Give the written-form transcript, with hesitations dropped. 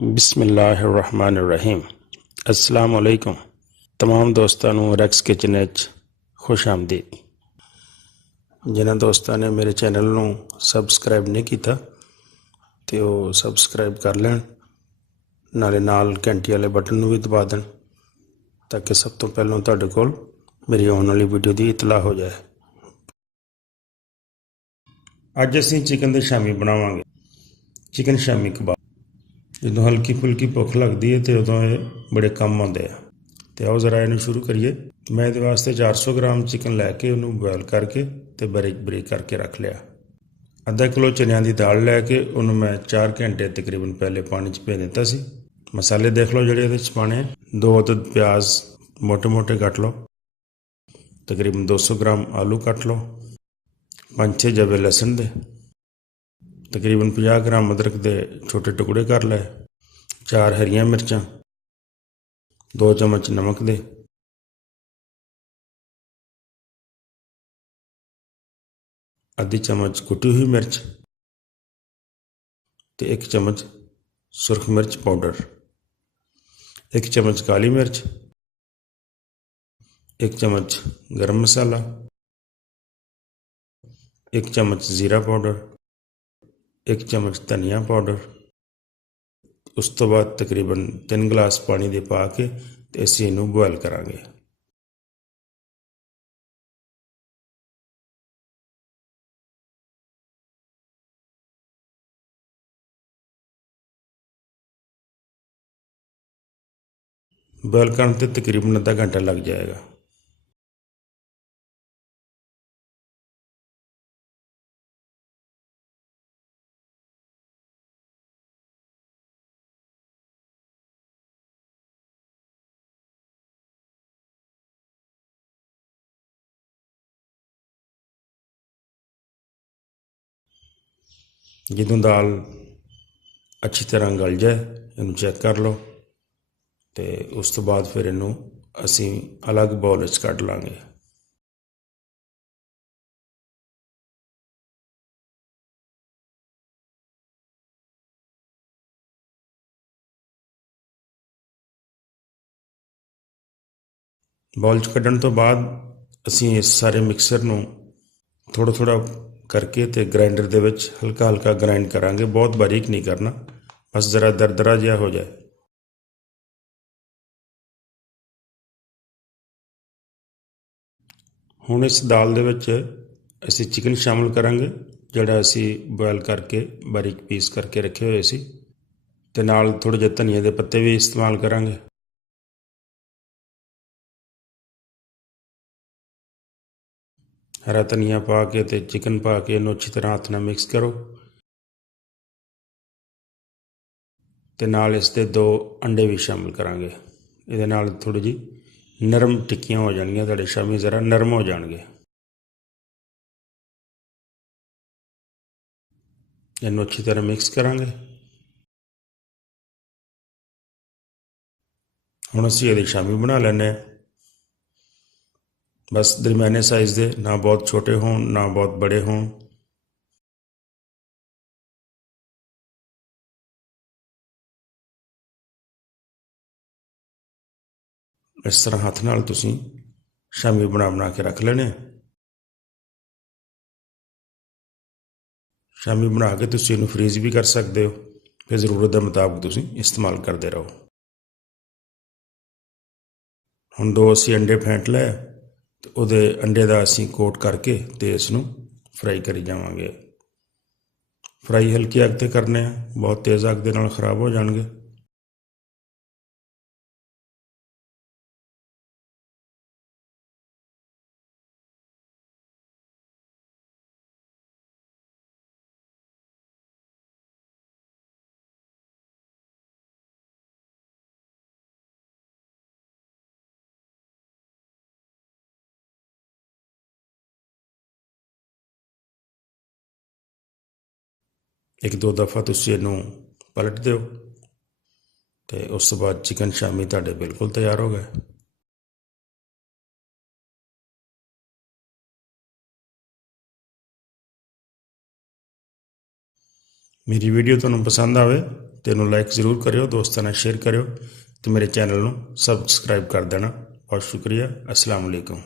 बिस्मिल्लाहिर्रहमानिर्रहीम। अस्सलाम वालेकुम। तमाम दोस्तों ਨੂੰ ਰੈਕਸ ਕਿਚਨ ਵਿੱਚ खुश आमदीद। जिन्होंने दोस्तों ने मेरे चैनल ਨੂੰ सबसक्राइब नहीं किया तो वो सबसक्राइब कर लैन, नाले नाल घंटी वाले बटन भी दबा दें ताकि सब तो पहलों तुहाडे कोल मेरी आने वाली वीडियो की इतला हो जाए। अज असीं चिकन दे शामी बनावांगे, चिकन शामी कबाब। जो हल्की फुल्की भुख लगती है तो उदों ये बड़े कम आते हैं। तो आओ जरा इन्हूं शुरू करिए। मैं ये वास्ते 400 ग्राम चिकन लैके उन्होंने बॉयल करके तो बारीक बारीक करके रख लिया। आधा किलो चनिया की दाल लैके उन्होंने मैं 4 घंटे तकरीबन पहले पानी च भे दिता सी। मसाले देख लो जोड़े ये पाने। 2 अदद प्याज मोटे मोटे कट लो, तकरीबन 200 ग्राम आलू कट लो, 5-6 जवे लसन दे, तकरीबन 50 ग्राम अदरक के छोटे टुकड़े कर ले, 4 हरियां मिर्चां, 2 चम्मच नमक दे, आधी चम्मच कुटी हुई मिर्च तो 1 चम्मच सुरख मिर्च पाउडर, 1 चम्मच काली मिर्च, 1 चम्मच गरम मसाला, 1 चम्मच जीरा पाउडर, 1 चम्मच धनिया पाउडर। उस तो बाद तकरीबन 3 गिलास पानी दे पा के ते असीं इहनूं बॉयल करांगे। बॉयल करने ते तकरीबन आधा घंटा लग जाएगा। ਜਦੋਂ दाल अच्छी तरह गल जाए इनू चैक कर लो तो उस तो बाद फिर इनू असी अलग बाउल कढ़ लाँगे। बाउल कढ़न तो बाद असी इस सारे मिक्सर नू थोड़ा थोड़ा करके तो ग्राइंडर दे विच हल्का हल्का ग्राइंड करांगे, बहुत बारीक नहीं करना, बस जरा दरदरा जिहा हो जाए। हुण इस दाल दे विच असी चिकन शामिल करांगे जिहड़ा असी बॉयल करके बारीक पीस करके रखे हुए सी, ते नाल थोड़े जिहे धनिया दे पत्ते भी इस्तेमाल करांगे। हरा धनिया पा के ते चिकन पा के इनू अच्छी तरह हथ नाल मिक्स करो ते नाल इस दे 2 अंडे भी शामिल करांगे। इहदे नाल थोड़ी जी नरम टिक्कियां हो जाणगियां, तुहाडे शामी ज़रा नरम हो जाणगे। इनू अच्छी तरह मिक्स करांगे। हुण असीं इहदी शामी बना लैने। बस दरमियाने साइज़ दे, ना बहुत छोटे होण ना बहुत बड़े होण। इस तरह हथ नाल तुसीं शामी बना के रख लेने। शामी बना के तुसीं इहनूं फ्रीज भी कर सकते हो, फिर जरूरत के मुताबिक तुसीं इस्तेमाल करते रहो। हुण 2 असीं अंडे फेंट लै ते उहदे अंडे दा असीं कोट करके ते इसनूं फ्राई करी जावांगे। फ्राई हल्की अग ते करने आ, बहुत तेज़ अग दे नाल खराब हो जाणगे। एक 2 दफ़ा तुसीं इहनूं पलट दिओ ते उस तो बाद चिकन शामी तुहाडे बिल्कुल तैयार हो गए। मेरी वीडियो तुहानूं पसंद आवे ਤੇ ਇਹਨੂੰ ਲਾਈਕ ਜ਼ਰੂਰ ਕਰਿਓ, ਦੋਸਤਾਂ ਨਾਲ ਸ਼ੇਅਰ ਕਰਿਓ ਤੇ ਮੇਰੇ ਚੈਨਲ ਨੂੰ ਸਬਸਕ੍ਰਾਈਬ ਕਰ ਦੇਣਾ। ਬਹੁਤ ਸ਼ੁਕਰੀਆ। ਅਸਲਾਮ ਵਾਲੇਕੁਮ।